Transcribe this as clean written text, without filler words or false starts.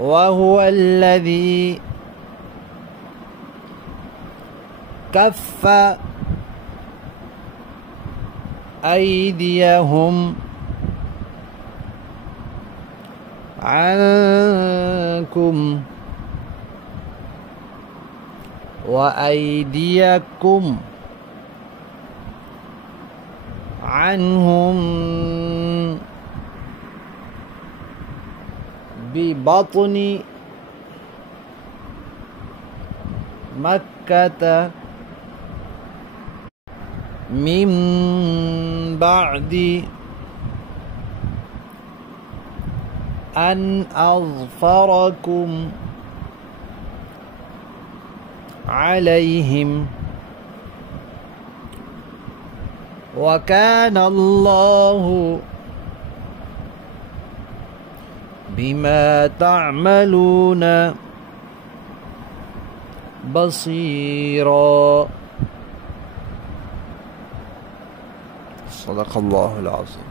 وهو الذي كف أيديهم عنكم وأيديكم عنهم ببطن مكة من بعد أن أظفركم عليهم وكان الله بما تعملون بصيرا. صدق الله العظيم.